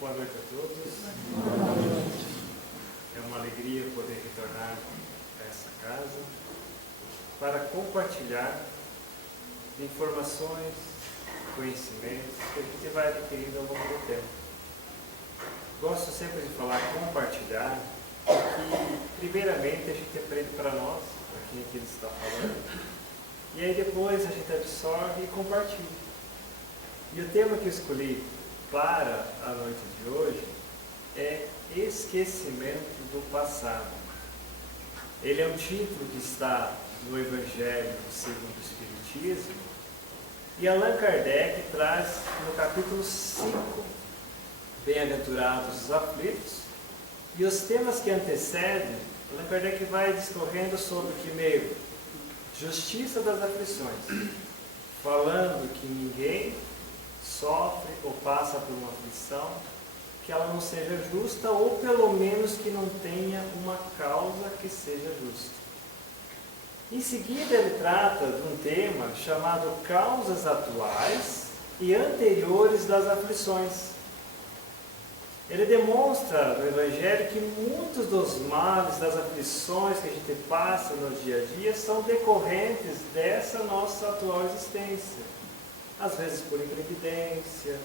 Boa noite a todos. É uma alegria poder retornar a essa casa para compartilhar informações, conhecimentos que a gente vai adquirindo ao longo do tempo. Gosto sempre de falar compartilhar, porque primeiramente a gente aprende para nós, aquilo que ele está falando, e aí depois a gente absorve e compartilha. E o tema que eu escolhi para a noite de hoje é esquecimento do passado. Ele é um título que está no Evangelho segundo o Espiritismo, e Allan Kardec traz no capítulo 5, Bem-aventurados os aflitos, e os temas que antecedem, Allan Kardec vai discorrendo sobre, primeiro, justiça das aflições, falando que ninguém sofre ou passa por uma aflição que ela não seja justa, ou pelo menos que não tenha uma causa que seja justa. Em seguida ele trata de um tema chamado causas atuais e anteriores das aflições. Ele demonstra no Evangelho que muitos dos males, das aflições que a gente passa no dia a dia são decorrentes dessa nossa atual existência. Às vezes por imprevidência,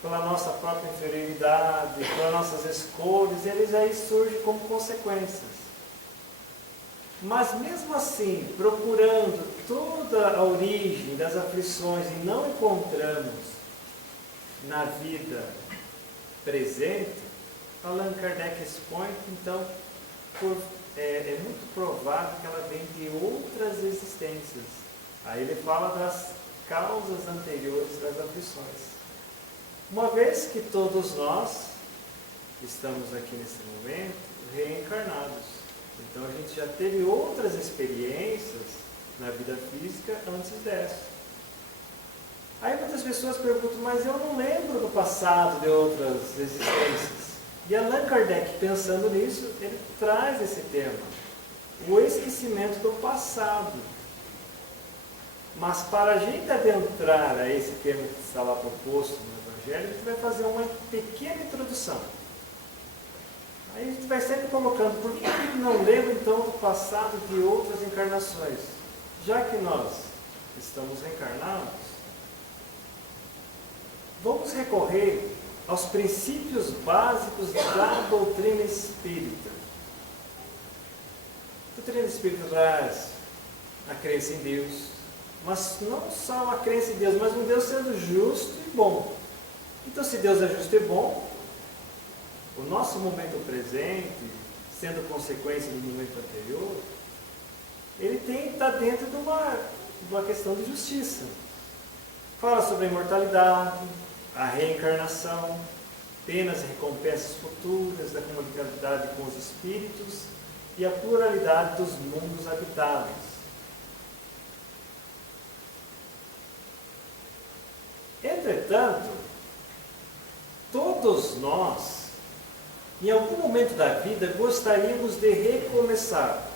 pela nossa própria inferioridade, pelas nossas escolhas, eles aí surgem como consequências. Mas mesmo assim, procurando toda a origem das aflições e não encontramos na vida presente, Allan Kardec expõe que então é muito provável que ela vem de outras existências. Aí ele fala das causas anteriores das aflições. Uma vez que todos nós estamos aqui nesse momento reencarnados, então a gente já teve outras experiências na vida física antes dessa. Aí muitas pessoas perguntam, mas eu não lembro do passado de outras existências. E Allan Kardec, pensando nisso, ele traz esse tema, o esquecimento do passado. Mas para a gente adentrar a esse tema que está lá proposto no Evangelho, a gente vai fazer uma pequena introdução. Aí a gente vai sempre colocando, por que a gente não lembra então do passado de outras encarnações? Já que nós estamos reencarnados, vamos recorrer aos princípios básicos da doutrina espírita. A doutrina espírita traz a crença em Deus, mas não só a crença em Deus, mas um Deus sendo justo e bom. Então, se Deus é justo e bom, o nosso momento presente, sendo consequência do momento anterior, ele está dentro de uma questão de justiça. Fala sobre a imortalidade, a reencarnação, penas e recompensas futuras, da comunicabilidade com os espíritos e a pluralidade dos mundos habitáveis. Entretanto, todos nós, em algum momento da vida, gostaríamos de recomeçar.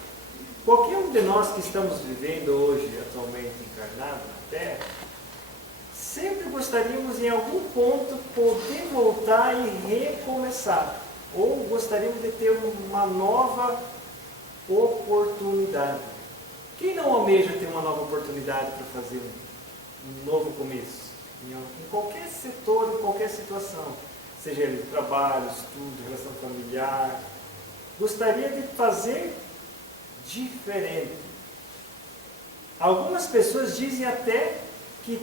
Qualquer um de nós que estamos vivendo hoje, atualmente encarnado na Terra, sempre gostaríamos em algum ponto poder voltar e recomeçar. Ou gostaríamos de ter uma nova oportunidade. Quem não almeja ter uma nova oportunidade para fazer um novo começo? Em qualquer setor, em qualquer situação, seja ele trabalho, estudo, relação familiar, gostaria de fazer diferente. Algumas pessoas dizem até que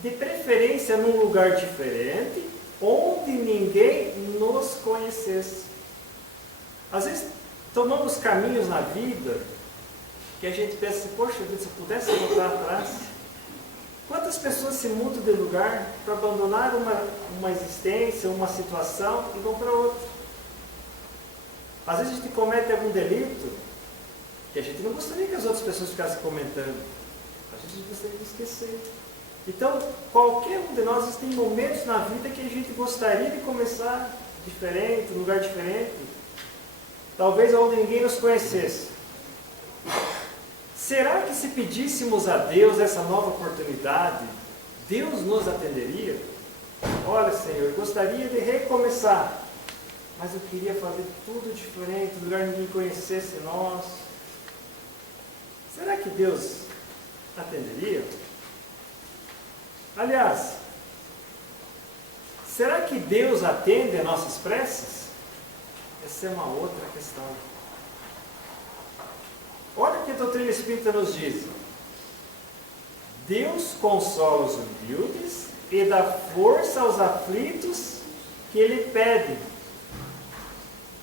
de preferência num lugar diferente, onde ninguém nos conhecesse. Às vezes tomamos caminhos na vida que a gente pensa assim, poxa vida, se eu pudesse voltar atrás. Quantas pessoas se mudam de lugar para abandonar uma existência, uma situação e vão para outra? Às vezes a gente comete algum delito que a gente não gostaria que as outras pessoas ficassem comentando. A gente gostaria de esquecer. Então, qualquer um de nós tem momentos na vida que a gente gostaria de começar diferente, um lugar diferente. Talvez onde ninguém nos conhecesse. Será que se pedíssemos a Deus essa nova oportunidade, Deus nos atenderia? Olha, Senhor, eu gostaria de recomeçar, mas eu queria fazer tudo diferente, no lugar que ninguém conhecesse nós. Será que Deus atenderia? Aliás, será que Deus atende a nossas preces? Essa é uma outra questão. Olha o que a doutrina espírita nos diz. Deus consola os humildes e dá força aos aflitos que Ele pede.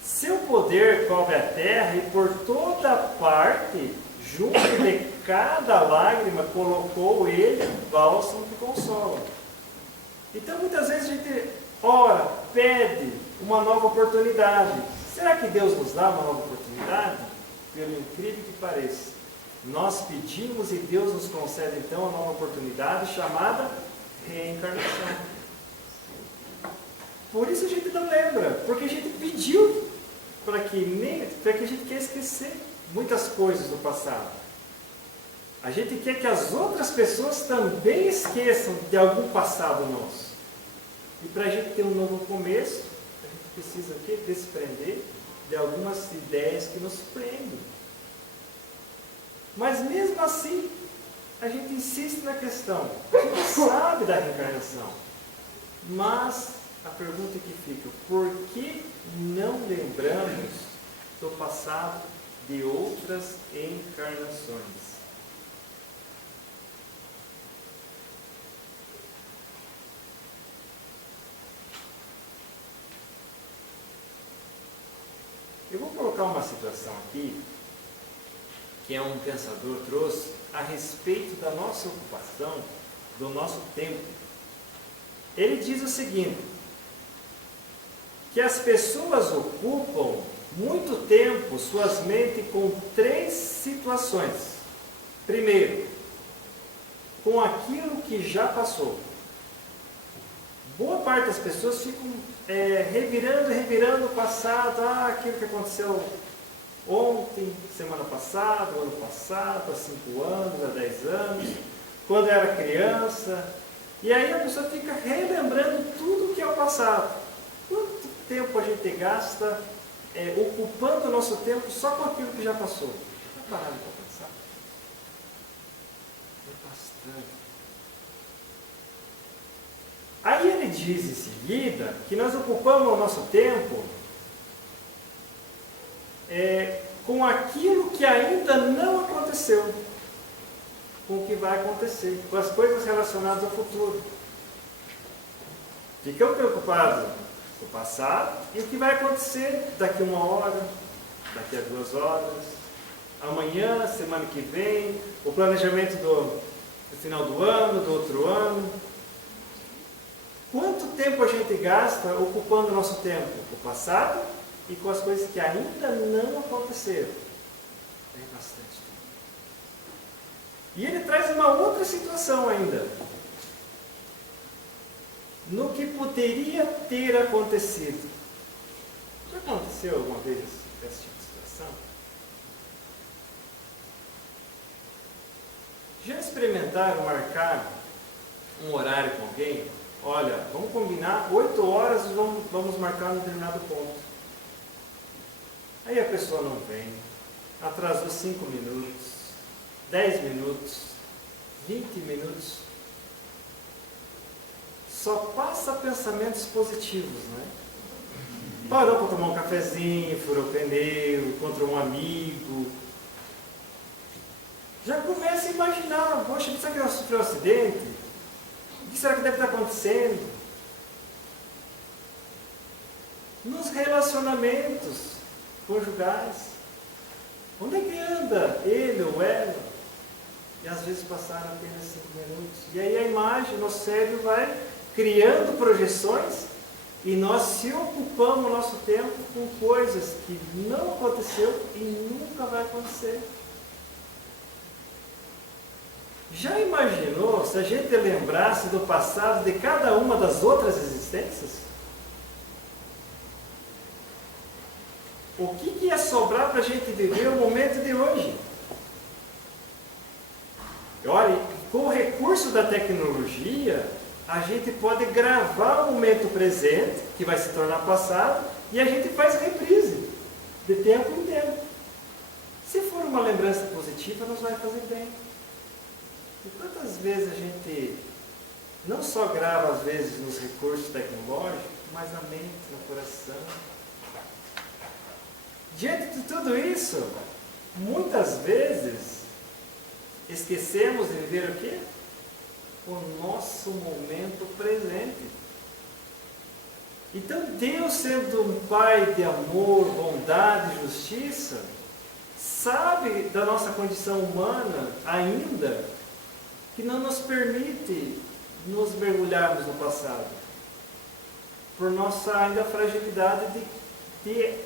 Seu poder cobre a terra e por toda parte, junto de cada lágrima, colocou Ele bálsamo que consola. Então muitas vezes a gente ora, pede uma nova oportunidade. Será que Deus nos dá uma nova oportunidade? Pelo incrível que pareça, nós pedimos e Deus nos concede então uma nova oportunidade chamada reencarnação. Por isso a gente não lembra, porque a gente pediu para que a gente quer esquecer muitas coisas do passado. A gente quer que as outras pessoas também esqueçam de algum passado nosso. E para a gente ter um novo começo, a gente precisa o quê? Desprender de algumas ideias que nos prendem. Mas mesmo assim, a gente insiste na questão. A gente sabe da reencarnação. Mas a pergunta que fica, por que não lembramos do passado de outras encarnações? Eu vou colocar uma situação aqui que um pensador trouxe a respeito da nossa ocupação, do nosso tempo. Ele diz o seguinte, que as pessoas ocupam muito tempo suas mentes com 3 situações. Primeiro, com aquilo que já passou. Boa parte das pessoas ficam revirando o passado, aquilo que aconteceu ontem, semana passada, ano passado, há 5 anos, há 10 anos, quando era criança. E aí a pessoa fica relembrando tudo que é o passado. Quanto tempo a gente gasta ocupando o nosso tempo só com aquilo que já passou? Não pararam para pensar? É bastante. Aí ele diz em seguida que nós ocupamos o nosso tempo com aquilo que ainda não aconteceu, com o que vai acontecer, com as coisas relacionadas ao futuro. Ficamos preocupados com o passado e o que vai acontecer daqui a 1 hora, daqui a 2 horas, amanhã, semana que vem, o planejamento do final do ano, do outro ano. Quanto tempo a gente gasta ocupando o nosso tempo? Com o passado e com as coisas que ainda não aconteceram. É bastante tempo. E ele traz uma outra situação ainda. No que poderia ter acontecido. Já aconteceu alguma vez esse tipo de situação? Já experimentaram marcar um horário com alguém? Olha, vamos combinar, 8 horas vamos marcar um determinado ponto. Aí a pessoa não vem, atrasou 5 minutos, 10 minutos, 20 minutos. Só passa pensamentos positivos, né? Parou para tomar um cafezinho, furou o pneu, encontrou um amigo. Já começa a imaginar, poxa, será que ela sofreu um acidente? O que será que deve estar acontecendo? Nos relacionamentos conjugais. Onde é que anda ele ou ela? E às vezes passaram apenas 5 minutos. E aí a imagem, nosso cérebro vai criando projeções e nós se ocupamos o nosso tempo com coisas que não aconteceu e nunca vai acontecer. Já imaginou se a gente lembrasse do passado de cada uma das outras existências? O que ia sobrar para a gente viver o momento de hoje? E olha, com o recurso da tecnologia, a gente pode gravar o momento presente, que vai se tornar passado, e a gente faz reprise, de tempo em tempo. Se for uma lembrança positiva, nos vai fazer bem. E quantas vezes a gente não só grava, às vezes, nos recursos tecnológicos, mas na mente, no coração. Diante de tudo isso, muitas vezes, esquecemos de viver o quê? O nosso momento presente. Então, Deus, sendo um Pai de amor, bondade e justiça, sabe da nossa condição humana ainda, que não nos permite nos mergulharmos no passado, por nossa ainda fragilidade de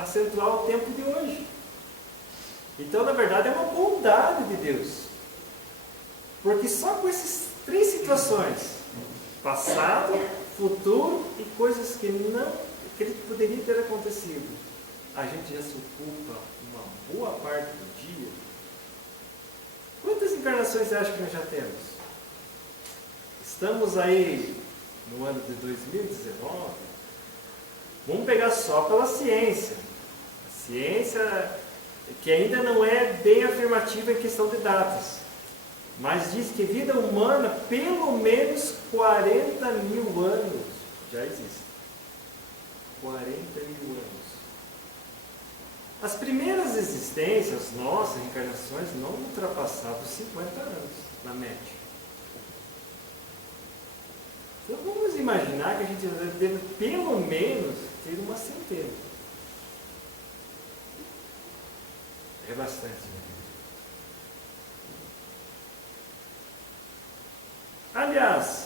acentuar o tempo de hoje. Então, na verdade, é uma bondade de Deus, porque só com essas três situações, passado, futuro e coisas que poderiam ter acontecido, a gente já se ocupa uma boa parte do dia. Quantas encarnações você acha que nós já temos? Estamos aí no ano de 2019. Vamos pegar só pela ciência. A ciência que ainda não é bem afirmativa em questão de datas, mas diz que vida humana, pelo menos 40 mil anos já existe. 40 mil anos. As primeiras existências, nossas encarnações, não ultrapassavam 50 anos, na média. Então vamos imaginar que a gente deve pelo menos ter uma centena. É bastante, né? Aliás,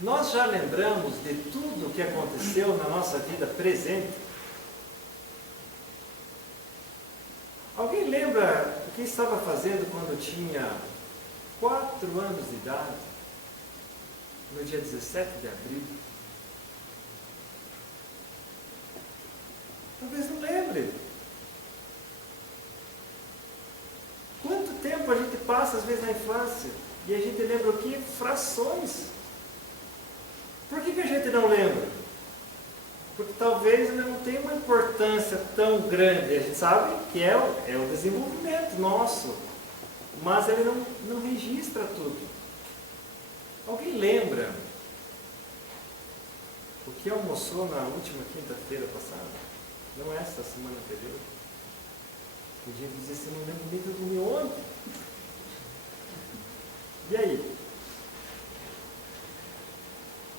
nós já lembramos de tudo o que aconteceu na nossa vida presente? Alguém lembra o que estava fazendo quando tinha 4 anos de idade, no dia 17 de abril? Talvez não lembre. Quanto tempo a gente passa, às vezes, na infância, e a gente lembra o quê? Frações. Por que a gente não lembra? Porque talvez ele não tenha uma importância tão grande. A gente sabe que é o desenvolvimento nosso, mas ele não registra tudo. Alguém lembra o que almoçou na última quinta-feira passada? Não essa, semana anterior. Podia dizer assim, não lembro nem que eu comi ontem. E aí?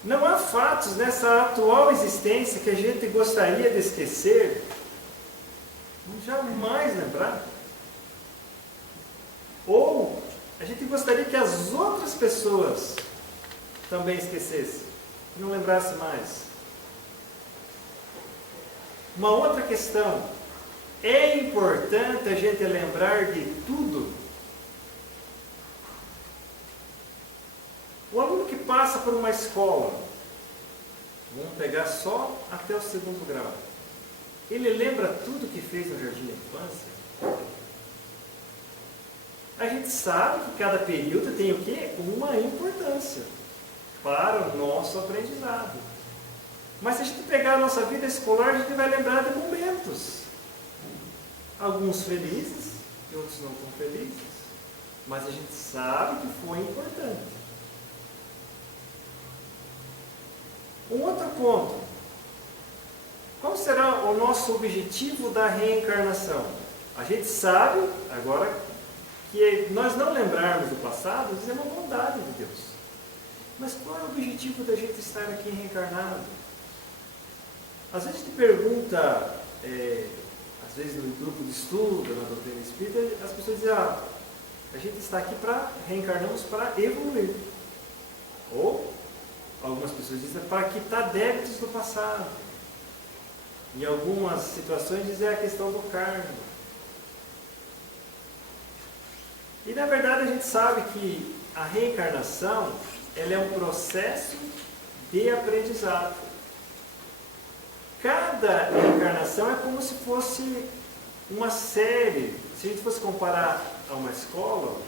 Não há fatos nessa atual existência que a gente gostaria de esquecer, não jamais lembrar. Ou a gente gostaria que as outras pessoas também esquecessem, não lembrassem mais. Uma outra questão, é importante a gente lembrar de tudo? O aluno que passa por uma escola, vamos pegar só até o 2º grau, ele lembra tudo que fez no jardim da infância? A gente sabe que cada período tem o quê? Uma importância para o nosso aprendizado. Mas se a gente pegar a nossa vida escolar, a gente vai lembrar de momentos. Alguns felizes e outros não tão felizes. Mas a gente sabe que foi importante. Um outro ponto. Qual será o nosso objetivo da reencarnação? A gente sabe, agora, que nós não lembrarmos do passado, isso é uma bondade de Deus. Mas qual é o objetivo da gente estar aqui reencarnado? Às vezes a gente pergunta, às vezes no grupo de estudo, na doutrina espírita, as pessoas dizem, a gente está aqui reencarnamos para evoluir. Ou, algumas pessoas dizem, para quitar débitos do passado. Em algumas situações dizem a questão do karma. E na verdade a gente sabe que a reencarnação, ela é um processo de aprendizado. Cada reencarnação é como se fosse uma série. Se a gente fosse comparar a uma escola,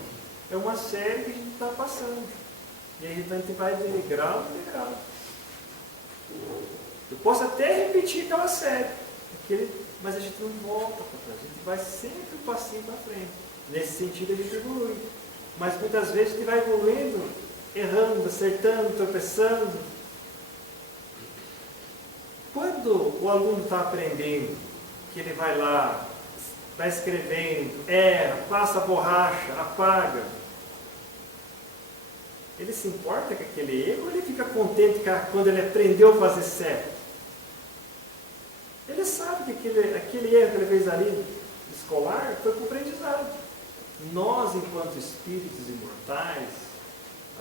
é uma série que a gente está passando. E aí a gente vai de degrau em degrau. Eu posso até repetir aquela série, mas a gente não volta para trás, a gente vai sempre um passinho para frente. Nesse sentido a gente evolui. Mas muitas vezes a gente vai evoluindo, errando, acertando, tropeçando. Quando o aluno está aprendendo, que ele vai lá, vai escrevendo, erra, passa a borracha, apaga, ele se importa com aquele erro ou ele fica contente quando ele aprendeu a fazer certo? Ele sabe que aquele erro que ele fez ali, escolar, foi com aprendizado. Nós, enquanto espíritos imortais,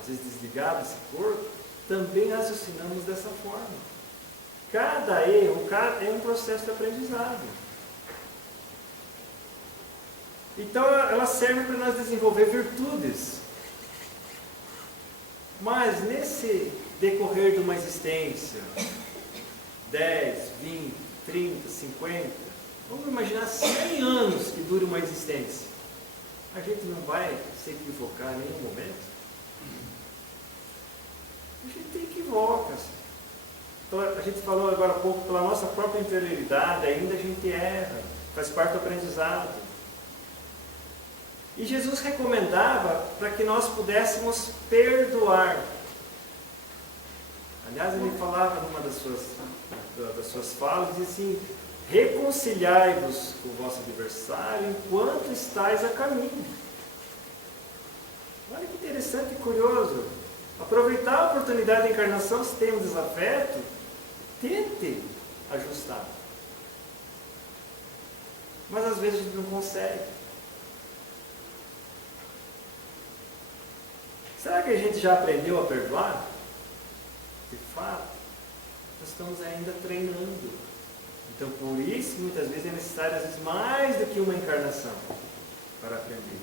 às vezes desligados desse corpo, também raciocinamos dessa forma. Cada erro é um processo de aprendizado. Então ela serve para nós desenvolver virtudes. Mas nesse decorrer de uma existência, 10, 20, 30, 50, vamos imaginar 100 anos que dure uma existência. A gente não vai se equivocar em nenhum momento? A gente equivoca. Então, a gente falou agora há pouco, pela nossa própria interioridade, ainda a gente erra, faz parte do aprendizado. E Jesus recomendava para que nós pudéssemos perdoar. Aliás, ele falava numa das suas falas, dizia assim: reconciliai-vos com o vosso adversário enquanto estáis a caminho. Olha que interessante e curioso. Aproveitar a oportunidade da encarnação, se tem um desafeto, tente ajustar. Mas às vezes a gente não consegue. Será que a gente já aprendeu a perdoar? De fato, nós estamos ainda treinando. Então, por isso, muitas vezes é necessário, às vezes, mais do que uma encarnação para aprender.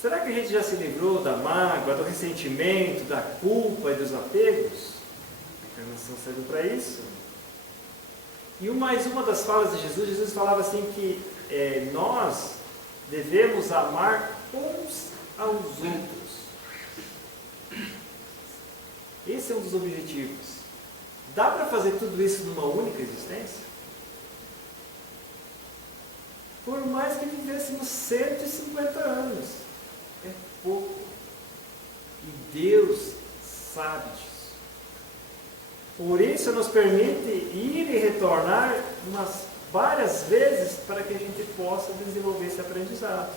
Será que a gente já se livrou da mágoa, do ressentimento, da culpa e dos apegos? A encarnação serve para isso. E mais uma das falas de Jesus falava assim que nós devemos amar uns aos outros. Esse é um dos objetivos. Dá para fazer tudo isso numa única existência? Por mais que vivêssemos 150 anos, é pouco. E Deus sabe disso. Por isso nos permite ir e retornar várias vezes para que a gente possa desenvolver esse aprendizado.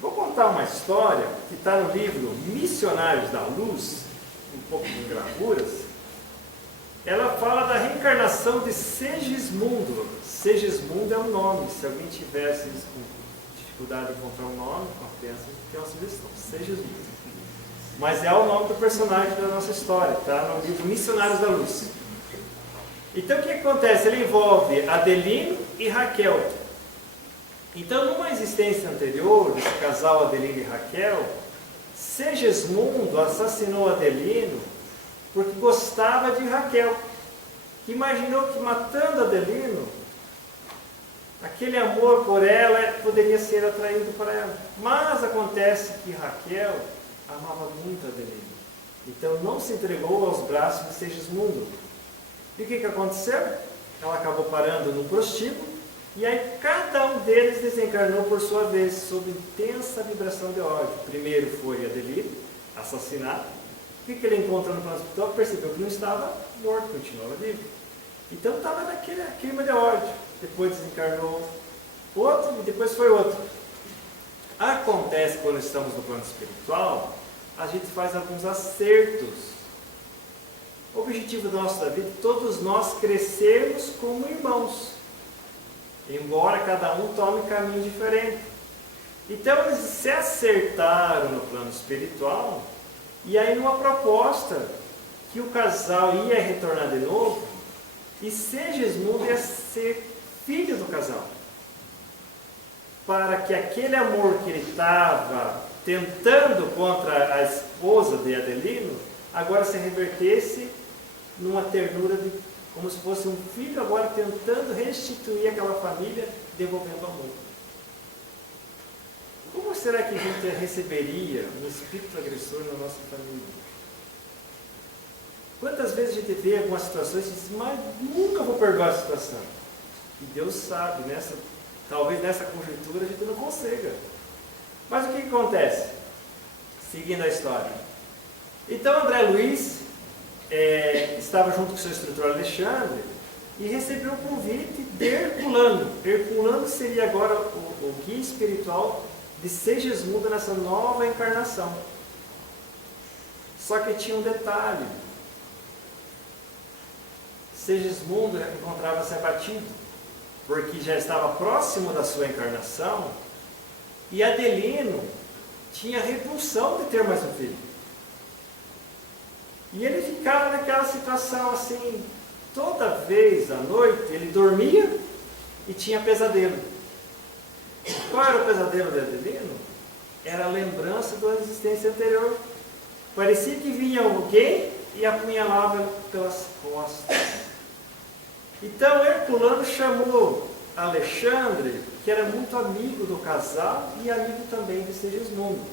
Vou contar uma história que está no livro Missionários da Luz, um pouco com gravuras. Ela fala da reencarnação de Segismundo. Segismundo é um nome. Se alguém tivesse com dificuldade de encontrar um nome, uma criança tem uma sugestão. Segismundo. Mas é o nome do personagem da nossa história. Está no livro Missionários da Luz. Então o que acontece? Ele envolve Adelino e Raquel. Então, numa existência anterior, desse casal Adelino e Raquel, Segismundo assassinou Adelino porque gostava de Raquel, que imaginou que matando Adelino, aquele amor por ela poderia ser atraído para ela. Mas acontece que Raquel amava muito Adelino, então não se entregou aos braços de Segismundo. E o que aconteceu? Ela acabou parando no prostíbulo. E aí cada um deles desencarnou por sua vez, sob intensa vibração de ódio. Primeiro foi Adelino, assassinado. O que ele encontrou no plano espiritual? Percebeu que não estava morto, continuava vivo. Então estava naquele clima de ódio. Depois desencarnou outro e depois foi outro. Acontece quando estamos no plano espiritual, a gente faz alguns acertos. O objetivo da nossa vida é todos nós crescermos como irmãos. Embora cada um tome caminho diferente. Então eles se acertaram no plano espiritual, e aí numa proposta que o casal ia retornar de novo, e Segismundo ia ser filho do casal. Para que aquele amor que ele estava tentando contra a esposa de Adelino, agora se revertesse numa ternura como se fosse um filho agora tentando restituir aquela família devolvendo amor. Como será que a gente receberia um espírito agressor na nossa família? Quantas vezes a gente vê algumas situações e diz, mas nunca vou perdoar a situação. E Deus sabe, talvez nessa conjuntura a gente não consiga. Mas o que acontece? Seguindo a história. Então André Luiz estava junto com seu instrutor Alexandre e recebeu o convite de Herculano. Herculano seria agora o guia espiritual de Segismundo nessa nova encarnação. Só que tinha um detalhe. Segismundo encontrava-se abatido, porque já estava próximo da sua encarnação, e Adelino tinha repulsão de ter mais um filho. E ele ficava naquela situação assim, toda vez à noite ele dormia e tinha pesadelo. Qual era o pesadelo de Adelino? Era a lembrança da existência anterior. Parecia que vinha alguém e apunhalava pelas costas. Então Herculano chamou Alexandre, que era muito amigo do casal e amigo também de Segismundo,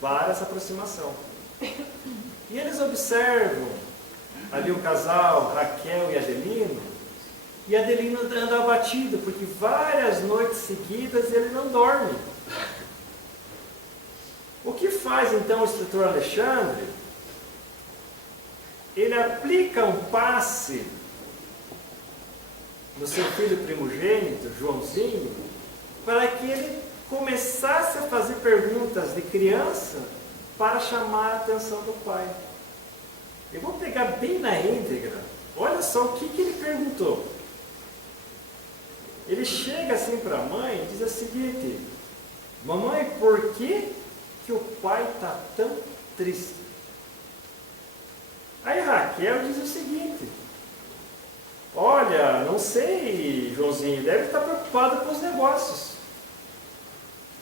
para essa aproximação. E eles observam ali o casal, Raquel e Adelino, e Adelino anda abatido, porque várias noites seguidas ele não dorme. O que faz então o instrutor Alexandre? Ele aplica um passe no seu filho primogênito, Joãozinho, para que ele começasse a fazer perguntas de criança para chamar a atenção do pai. Eu vou pegar bem na íntegra. Olha só o que ele perguntou. Ele chega assim para a mãe e diz o seguinte: mamãe, por que o pai está tão triste? Aí Raquel diz o seguinte: olha, não sei, Joãozinho, deve estar preocupado com os negócios.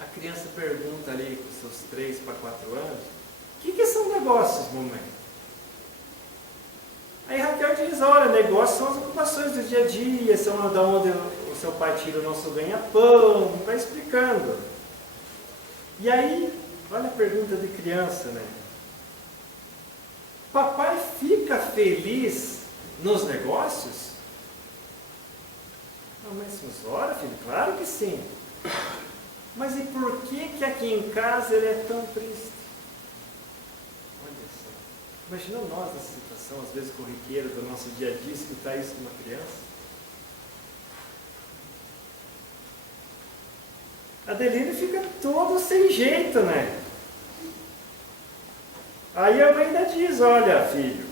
A criança pergunta ali com seus 3 para 4 anos: o que são negócios, mamãe? Aí Raquel diz: olha, negócios são as ocupações do dia a dia, são da onde o seu pai tira o nosso ganha-pão, vai explicando. E aí, olha a pergunta de criança, né? Papai fica feliz nos negócios? Não, mas olha, filho, claro que sim. Mas e por que aqui em casa ele é tão triste? Olha só. Imagina nós nessa situação, às vezes corriqueira do nosso dia a dia, escutar isso de uma criança. Adelino fica todo sem jeito, né? Aí a mãe ainda diz: olha, filho,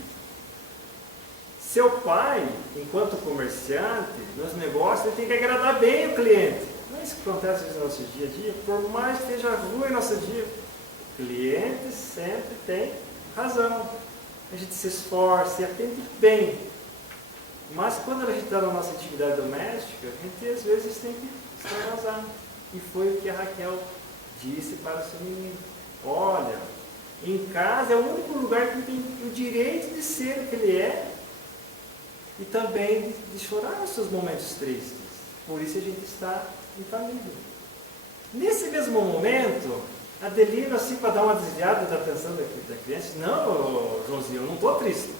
seu pai, enquanto comerciante, nos negócios, ele tem que agradar bem o cliente. Não é isso que acontece no nosso dia a dia? Por mais que esteja ruim no nosso dia, o cliente sempre tem razão. A gente se esforça e atende bem. Mas quando a gente está na nossa atividade doméstica, a gente às vezes tem que extravasar. E foi o que a Raquel disse para o seu menino: olha, em casa é o único lugar que ele tem o direito de ser o que ele é e também de chorar nos seus momentos tristes. Por isso a gente está em família. Nesse mesmo momento, Adelino, assim, para dar uma desviada da atenção da criança: não, Joãozinho, eu não estou triste.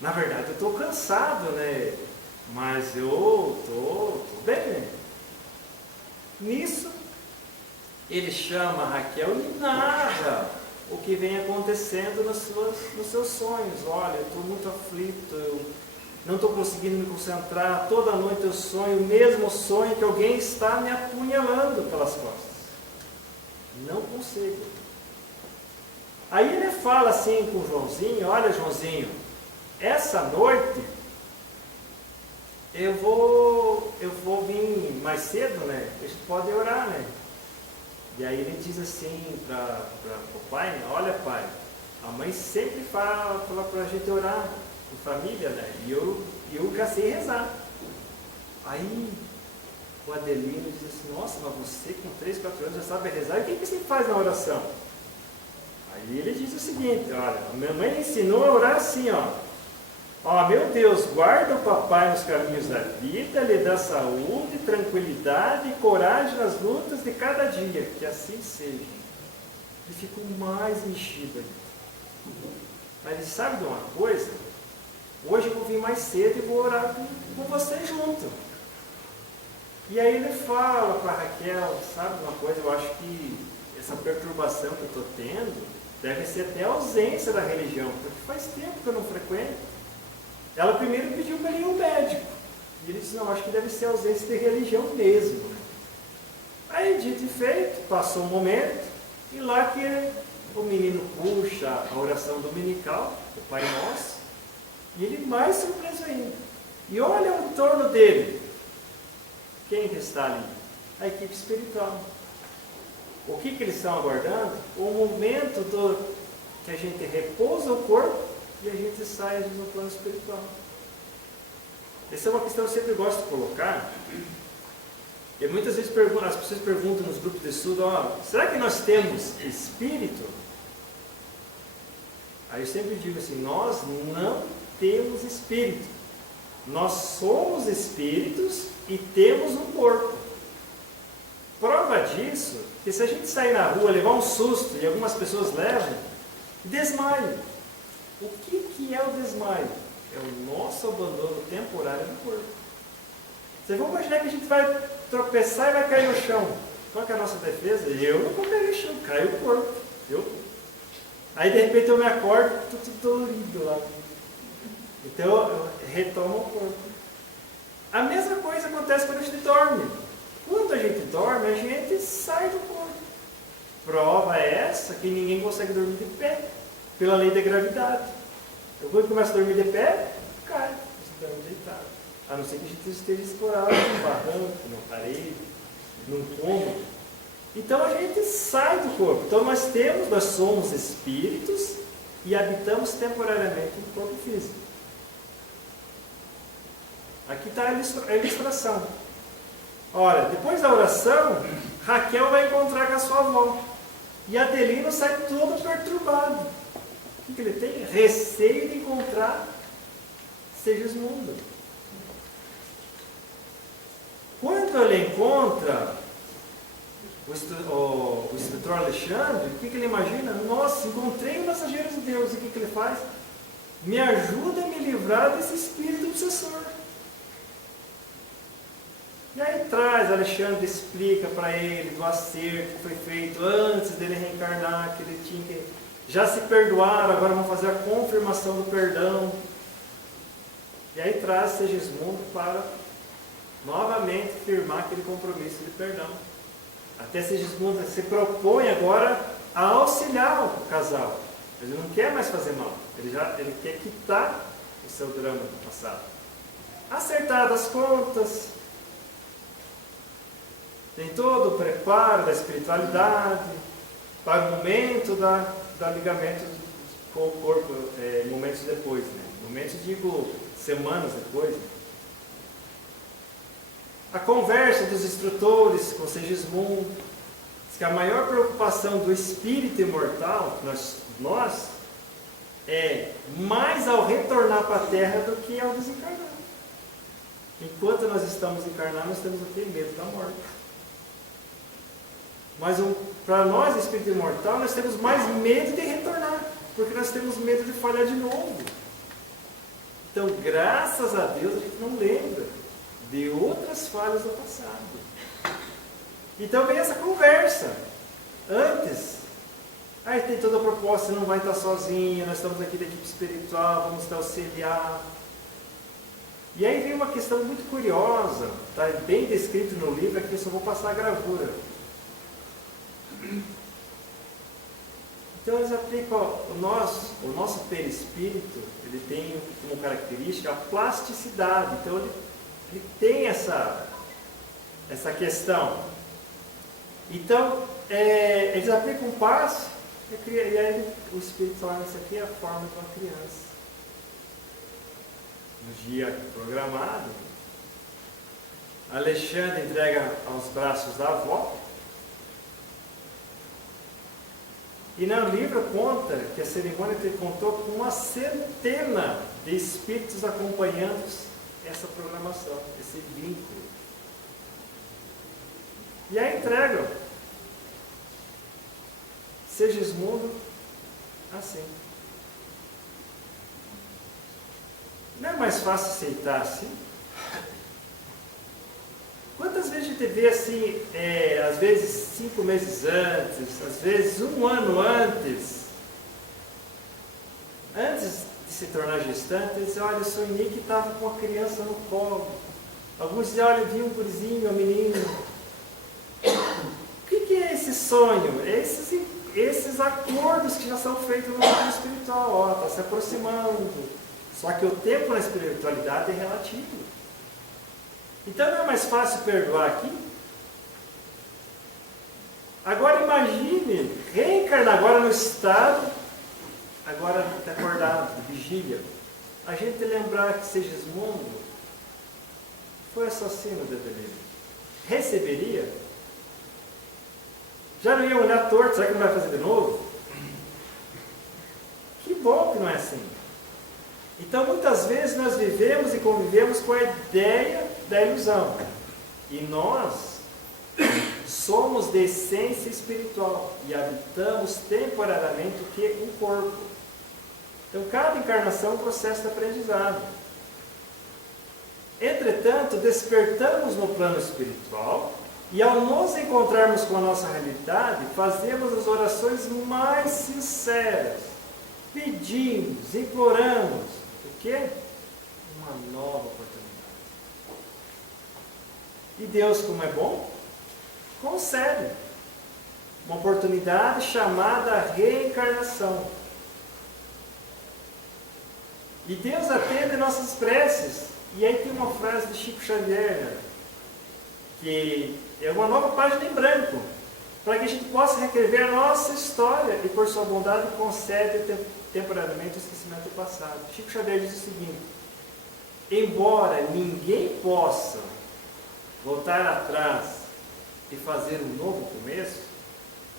Na verdade, eu estou cansado, né? Mas eu estou bem, né? Nisso, ele chama a Raquel e narra o que vem acontecendo nos seus sonhos. Olha, eu estou muito aflito, eu não estou conseguindo me concentrar, toda noite eu sonho o mesmo sonho, que alguém está me apunhalando pelas costas. Não consigo. Aí ele fala assim com o Joãozinho: olha, Joãozinho, essa noite eu vou vir mais cedo, né? A gente pode orar, né? E aí ele diz assim para o pai, né? Olha, pai, a mãe sempre fala para a gente orar em família, né? E eu já sei rezar. Aí o Adelino diz assim: nossa, mas você com 3, 4 anos já sabe rezar, e o que você faz na oração? Aí ele diz o seguinte: olha, a minha mãe ensinou a orar assim, ó: Ó, meu Deus, guarda o papai nos caminhos da vida, lhe dá saúde, tranquilidade e coragem nas lutas de cada dia, que assim seja. Ele ficou mais mexido ainda. Mas ele sabe de uma coisa? Hoje eu vou vir mais cedo e vou orar com você junto. E aí ele fala para Raquel, sabe de uma coisa? Eu acho que essa perturbação que eu estou tendo deve ser até a ausência da religião, porque faz tempo que eu não frequento. Ela primeiro pediu para ele ir ao médico. E ele disse, não, acho que deve ser a ausência de religião mesmo. Aí, dito e feito, passou um momento, e lá que o menino puxa a oração dominical, o Pai Nosso, e ele mais surpreso ainda. E olha o torno dele. Quem que está ali? A equipe espiritual. O que eles estão aguardando? O momento que a gente repousa o corpo e a gente sai no plano espiritual. Essa é uma questão que eu sempre gosto de colocar. E muitas vezes as pessoas perguntam nos grupos de estudo, será que nós temos espírito? Aí eu sempre digo assim, nós não temos espírito. Nós somos espíritos e temos um corpo. Prova disso, que se a gente sair na rua, levar um susto, e algumas pessoas levam, desmaio. O que é o desmaio? É o nosso abandono temporário do corpo. Vocês vão imaginar que a gente vai tropeçar e vai cair no chão. Qual que é a nossa defesa? Eu não vou cair no chão, cai o corpo. Aí de repente eu me acordo, estou tudo dolorido lá. Então eu retomo o corpo. A mesma coisa acontece quando a gente dorme. Quando a gente dorme, a gente sai do corpo. Prova essa que ninguém consegue dormir de pé, pela lei da gravidade. Eu, quando começo a dormir de pé, cai. Você dorme deitado. A não ser que a gente esteja escorado num barranco, numa parede, num cômodo. Então a gente sai do corpo. Então nós somos espíritos e habitamos temporariamente no corpo físico. Aqui está a ilustração. Olha, depois da oração, Raquel vai encontrar com a sua avó. E Adelino sai todo perturbado. O que ele tem? Receio de encontrar Segismundo. Quando ele encontra o instrutor Alexandre, o que ele imagina? Nossa, encontrei o mensageiro de Deus. E o que ele faz? Me ajuda a me livrar desse espírito obsessor. E aí Alexandre explica para ele do acerto que foi feito antes dele reencarnar, que ele tinha que já se perdoar, agora vamos fazer a confirmação do perdão. E aí traz Segismundo para novamente firmar aquele compromisso de perdão. Até Segismundo se propõe agora a auxiliar o casal. Ele não quer mais fazer mal, ele quer quitar o seu drama do passado. Acertadas as contas, tem todo o preparo da espiritualidade para o momento da ligamento com o corpo, momentos depois, né? Momentos, digo, semanas depois. Né? A conversa dos instrutores com Segismundo diz que a maior preocupação do espírito imortal, nós é mais ao retornar para a Terra do que ao desencarnar. Enquanto nós estamos encarnados, nós temos o quê? Medo da morte. Mas para nós, espírito imortal, nós temos mais medo de retornar, porque nós temos medo de falhar de novo. Então, graças a Deus, a gente não lembra de outras falhas do passado. Então vem essa conversa. Antes, aí tem toda a proposta, você não vai estar sozinho, nós estamos aqui da equipe espiritual, vamos te auxiliar. E aí vem uma questão muito curiosa, está bem descrito no livro, aqui eu só vou passar a gravura. Então eles aplicam o nosso perispírito, ele tem como característica a plasticidade. Então ele tem essa questão. Então eles aplicam um passo e aí o espírito fala, isso aqui é a forma de uma criança. No dia programado, Alexandre entrega aos braços da avó. E no livro conta que a cerimônia contou com uma centena de espíritos acompanhando essa programação, esse vínculo. E a entrega. Segismundo, assim. Não é mais fácil aceitar assim? Quantas vezes a gente vê assim, às vezes 5 meses antes, às vezes 1 ano antes de se tornar gestante, eles dizem, olha, eu sonhei que estava com uma criança no colo. Alguns dizem, olha, eu vi um gurizinho, um menino. O que é esse sonho? Esses acordos que já são feitos no mundo espiritual, está se aproximando. Só que o tempo na espiritualidade é relativo. Então não é mais fácil perdoar aqui? Agora imagine reencarnar agora no estado, agora está acordado, de vigília. A gente lembrar que Segismundo foi assassino de Adelino. Receberia? Já não ia olhar torto, será que não vai fazer de novo? Que bom que não é assim. Então muitas vezes nós vivemos e convivemos com a ideia da ilusão. E nós somos de essência espiritual e habitamos temporariamente o que? Um corpo. Então cada encarnação é um processo de aprendizado. Entretanto, despertamos no plano espiritual e ao nos encontrarmos com a nossa realidade, fazemos as orações mais sinceras. Pedimos, imploramos. O quê? Uma nova oportunidade. E Deus, como é bom, concede uma oportunidade chamada reencarnação. E Deus atende nossas preces. E aí tem uma frase de Chico Xavier, que é uma nova página em branco, para que a gente possa reescrever a nossa história e, por sua bondade, concede temporariamente o esquecimento do passado. Chico Xavier diz o seguinte: embora ninguém possa voltar atrás e fazer um novo começo,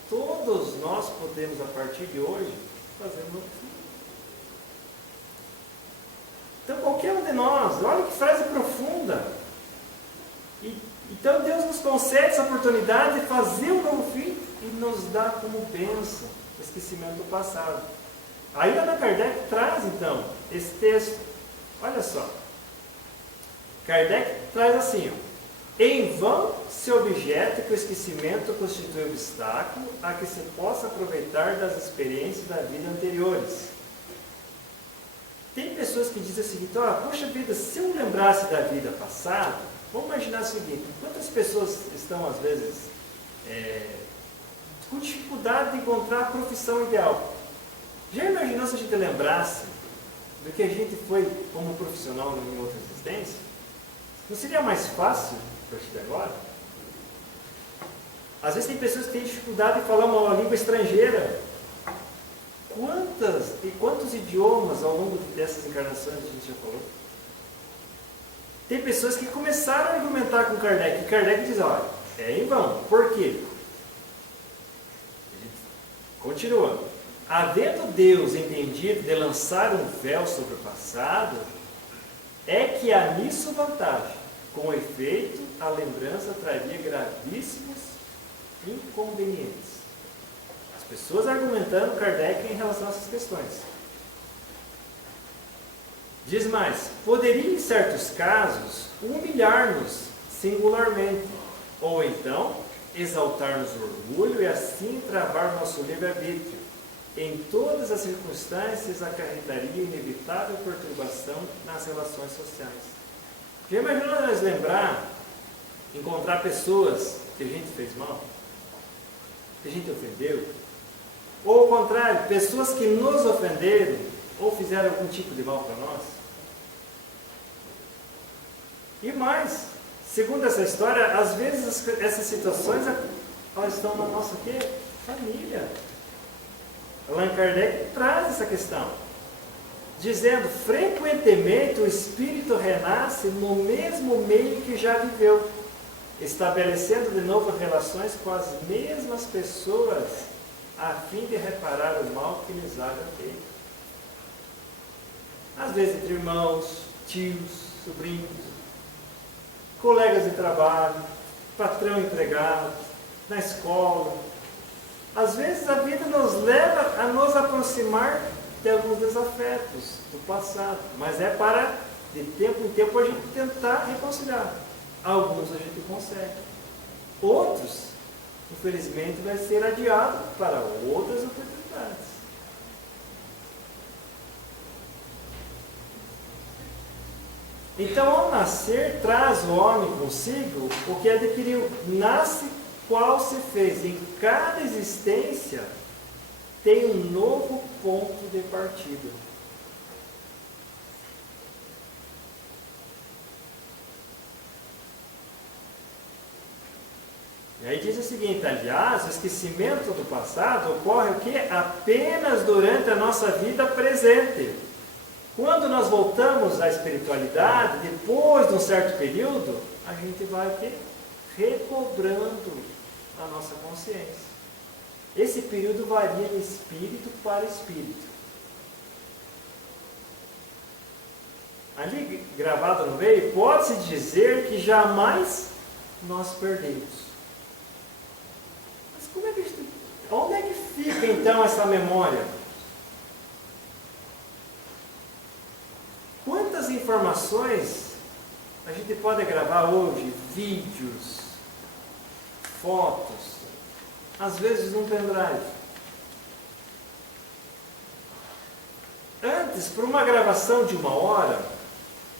todos nós podemos, a partir de hoje, fazer um novo fim. Então, qualquer um de nós, olha que frase profunda. Então, Deus nos concede essa oportunidade de fazer um novo fim e nos dá como bênção o esquecimento do passado. Aí, Allan Kardec traz, então, esse texto. Olha só. Kardec traz assim, ó: em vão se objeta que o esquecimento constitui obstáculo a que se possa aproveitar das experiências da vida anteriores. Tem pessoas que dizem o seguinte: poxa vida, se eu lembrasse da vida passada, vamos imaginar o seguinte: quantas pessoas estão, às vezes, com dificuldade de encontrar a profissão ideal? Já imaginou se a gente lembrasse do que a gente foi como profissional em outra existência? Não seria mais fácil a partir de agora? Às vezes tem pessoas que têm dificuldade de falar uma língua estrangeira. Quantos idiomas ao longo dessas encarnações a gente já falou? Tem pessoas que começaram a argumentar com Kardec, e Kardec diz: olha, é em vão. Por quê? Continua. Havendo Deus entendido de lançar um véu sobre o passado, é que há nisso vantagem. Com efeito, a lembrança traria gravíssimos inconvenientes. Pessoas argumentando Kardec em relação a essas questões. Diz mais: poderia em certos casos humilhar-nos singularmente, ou então exaltar-nos o orgulho e assim travar nosso livre-arbítrio. Em todas as circunstâncias acarretaria inevitável perturbação nas relações sociais. Já imaginou nós lembrar, encontrar pessoas que a gente fez mal, que a gente ofendeu? Ou ao contrário, pessoas que nos ofenderam ou fizeram algum tipo de mal para nós. E mais, segundo essa história, às vezes essas situações estão na nossa família. Allan Kardec traz essa questão, dizendo: frequentemente o espírito renasce no mesmo meio que já viveu, estabelecendo de novo relações com as mesmas pessoas a fim de reparar o mal que lhes haja feito. Às vezes entre irmãos, tios, sobrinhos, colegas de trabalho, patrão empregado, na escola. Às vezes a vida nos leva a nos aproximar de alguns desafetos do passado, mas é para, de tempo em tempo, a gente tentar reconciliar. Alguns a gente consegue. Outros, infelizmente, vai ser adiado para outras oportunidades. Então, ao nascer, traz o homem consigo o que adquiriu. Nasce qual se fez. Em cada existência tem um novo ponto de partida. E aí diz o seguinte: aliás, o esquecimento do passado ocorre o quê? Apenas durante a nossa vida presente. Quando nós voltamos à espiritualidade, depois de um certo período, a gente vai o quê? Recobrando a nossa consciência. Esse período varia de espírito para espírito. Ali gravado no meio, pode-se dizer que jamais nós perdemos. Mas como é que onde é que fica então essa memória? Quantas informações a gente pode gravar hoje? Vídeos, fotos, às vezes num pendrive. Antes, por uma gravação de 1 hora,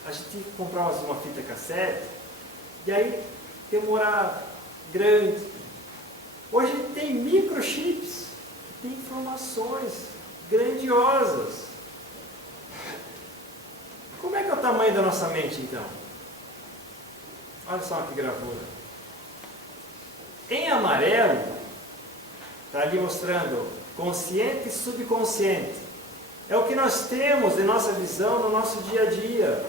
a gente tinha que comprar uma fita cassete, e aí demorava, grande. Hoje a gente tem microchips, que tem informações grandiosas. Como é que é o tamanho da nossa mente, então? Olha só que gravura. Em amarelo, está ali mostrando consciente e subconsciente. É o que nós temos de nossa visão no nosso dia a dia.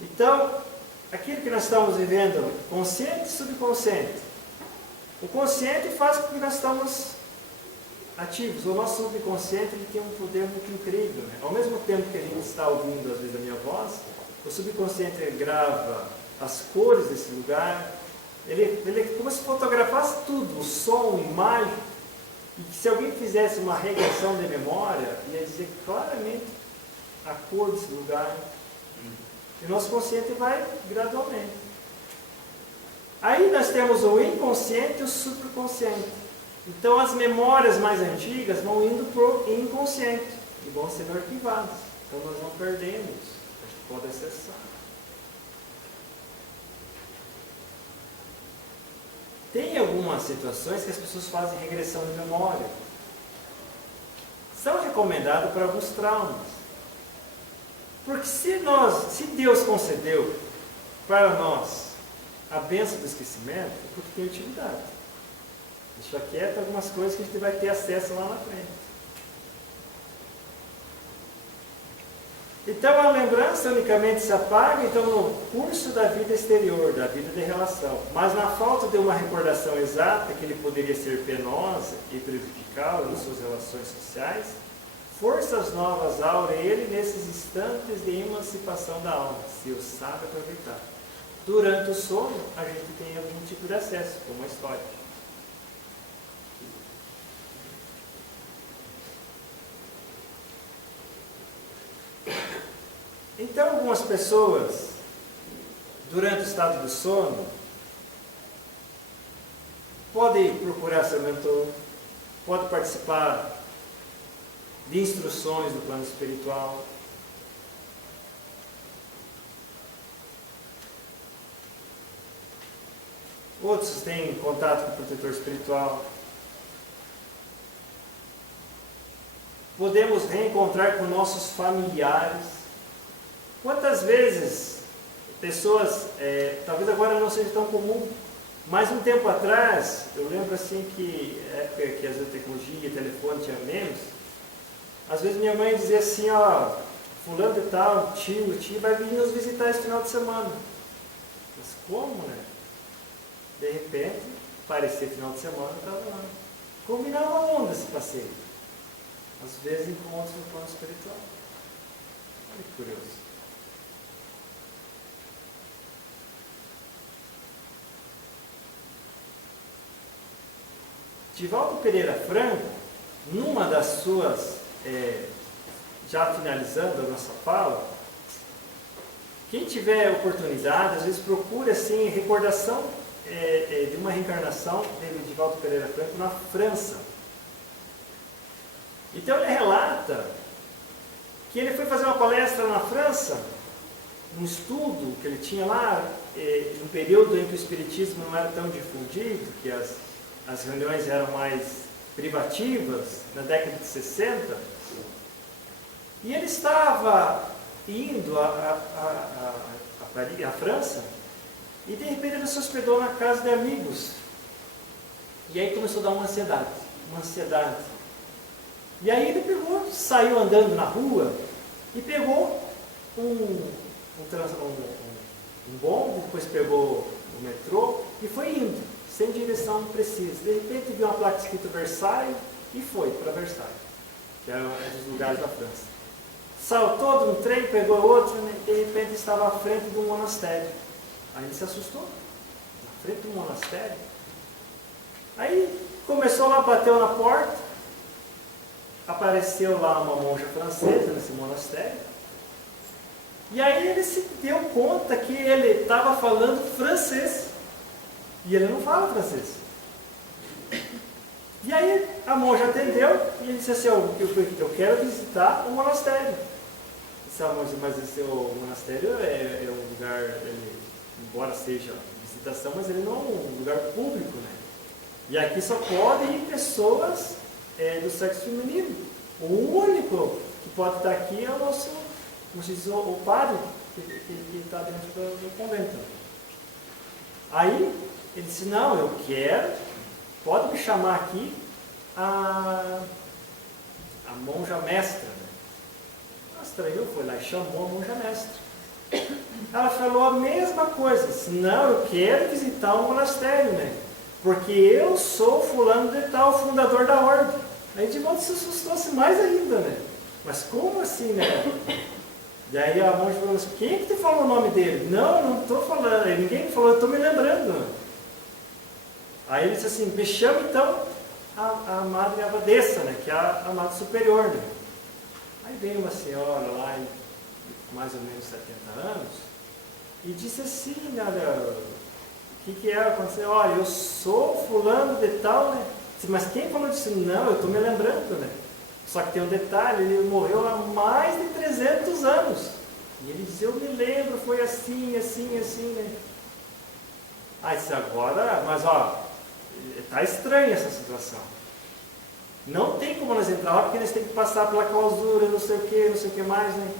Então, aquilo que nós estamos vivendo, consciente e subconsciente. O consciente faz com que nós estamos ativos. O nosso subconsciente ele tem um poder muito incrível, né? Ao mesmo tempo que a gente está ouvindo às vezes a minha voz, o subconsciente grava as cores desse lugar. Ele é como se fotografasse tudo, o som, a imagem, e que se alguém fizesse uma regressão de memória, ia dizer claramente a cor desse lugar. E o nosso consciente vai gradualmente. Aí nós temos o inconsciente e o subconsciente. Então as memórias mais antigas vão indo para o inconsciente e vão sendo arquivadas. Então nós não perdemos, a gente pode acessar. Tem algumas situações que as pessoas fazem regressão de memória. São recomendadas para alguns traumas. Porque se Deus concedeu para nós a bênção do esquecimento, é porque tem utilidade. Deixa quieto algumas coisas que a gente vai ter acesso lá na frente. Então a lembrança unicamente se apaga então, no curso da vida exterior, da vida de relação. Mas na falta de uma recordação exata, que ele poderia ser penosa e prejudicá-lo nas suas relações sociais, forças novas aurem ele nesses instantes de emancipação da alma, se o sabe aproveitar. Durante o sono, a gente tem algum tipo de acesso, como a história. Então, algumas pessoas, durante o estado do sono, podem procurar seu mentor, podem participar de instruções do plano espiritual. Outros têm contato com o protetor espiritual. Podemos reencontrar com nossos familiares. Quantas vezes pessoas, talvez agora não seja tão comum, mas um tempo atrás, eu lembro assim que, época que as tecnologia, telefone tinha menos, às vezes minha mãe dizia assim, ó, fulano de tal, tio vai vir nos visitar esse final de semana. Mas como, né? De repente, parecia final de semana, estava lá. Combinava onde esse passeio? Às vezes encontros no plano espiritual. Olha que curioso. Divaldo Pereira Franco, numa das suas, já finalizando a nossa fala, quem tiver oportunidade, às vezes procure assim, recordação de uma reencarnação de Divaldo Pereira Franco na França. Então ele relata que ele foi fazer uma palestra na França, num estudo que ele tinha lá, no período em que o espiritismo não era tão difundido, que as reuniões eram mais privativas, na década de 60, e ele estava indo à França, e de repente ele se hospedou na casa de amigos, e aí começou a dar uma ansiedade. E aí ele pegou, saiu andando na rua, e pegou um bonde, depois pegou o metrô, e foi indo, sem direção precisa. De repente viu uma placa escrita Versailles, e foi para Versailles, que é um dos lugares da França. Saltou de um trem, pegou outro, e de repente estava à frente de um monastério. Aí ele se assustou, na frente de um monastério. Aí começou lá, bateu na porta, apareceu lá uma monja francesa nesse monastério, e aí ele se deu conta que ele estava falando francês, e ele não fala francês. E aí a monja atendeu, e ele disse assim, eu quero visitar o monastério. Disse a monja, mas o monastério é um lugar, embora seja visitação, mas ele não é um lugar público, né? E aqui só podem ir pessoas do sexo feminino. O único que pode estar aqui é o nosso, como se diz, o padre que está dentro do convento. Aí ele disse, não, eu quero, pode me chamar aqui a monja mestra. Ela estranhou, foi lá e chamou a monja mestra. Ela falou a mesma coisa, disse, não, eu quero visitar o monastério, né? Porque eu sou fulano de tal, fundador da ordem. Aí Divaldo se assustou-se mais ainda, né? Mas como assim, né? E aí a monja falou assim, quem é que te falou o nome dele? Não, não estou falando, ninguém falou, eu estou me lembrando. Aí ele disse assim, me chama então a Madre Abadesa, né? Que é a Madre Superior, né? Aí veio uma senhora lá, mais ou menos 70 anos, e disse assim, olha, o que é acontecer? Olha, eu sou fulano de tal, né? Mas quem falou disso? Não, eu estou me lembrando, né? Só que tem um detalhe, ele morreu há mais de 300 anos. E ele diz, eu me lembro, foi assim, assim, assim, né? Aí disse, agora, mas ó, está estranha essa situação. Não tem como nós entrar lá, porque eles têm que passar pela clausura, não sei o que mais, né?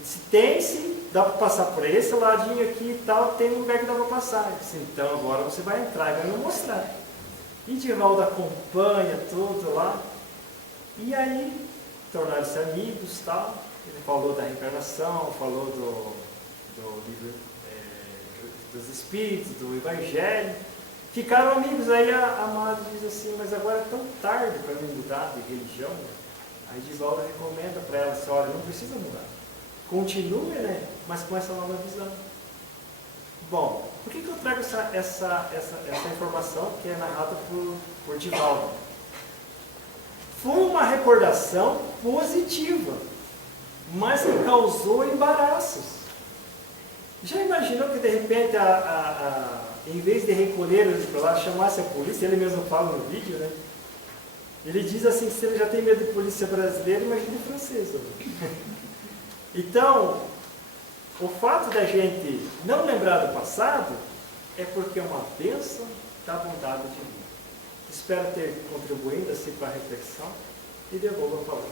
E se tem, sim, dá para passar por esse ladinho aqui e tal, tem um lugar que dá para passar. Eu disse, então agora você vai entrar e vai me mostrar. E Divaldo acompanha tudo lá. E aí, tornaram-se amigos e tal. Ele falou da reencarnação, falou do livro dos Espíritos, do Evangelho. Ficaram amigos. Aí a Madre diz assim, mas agora é tão tarde para me mudar de religião. Aí Divaldo recomenda para ela assim, olha, não precisa mudar. Continue, né? Mas com essa nova visão. Bom, por que eu trago essa informação que é narrada por Divaldo? Foi uma recordação positiva, mas que causou embaraços. Já imaginou que de repente, em vez de recolher ele para lá, chamasse a polícia? Ele mesmo fala no vídeo, né? Ele diz assim, se ele já tem medo de polícia brasileira, imagine francesa. Então, o fato da gente não lembrar do passado é porque é uma bênção da bondade divina. Espero ter contribuído assim para a reflexão e devolvo a palavra.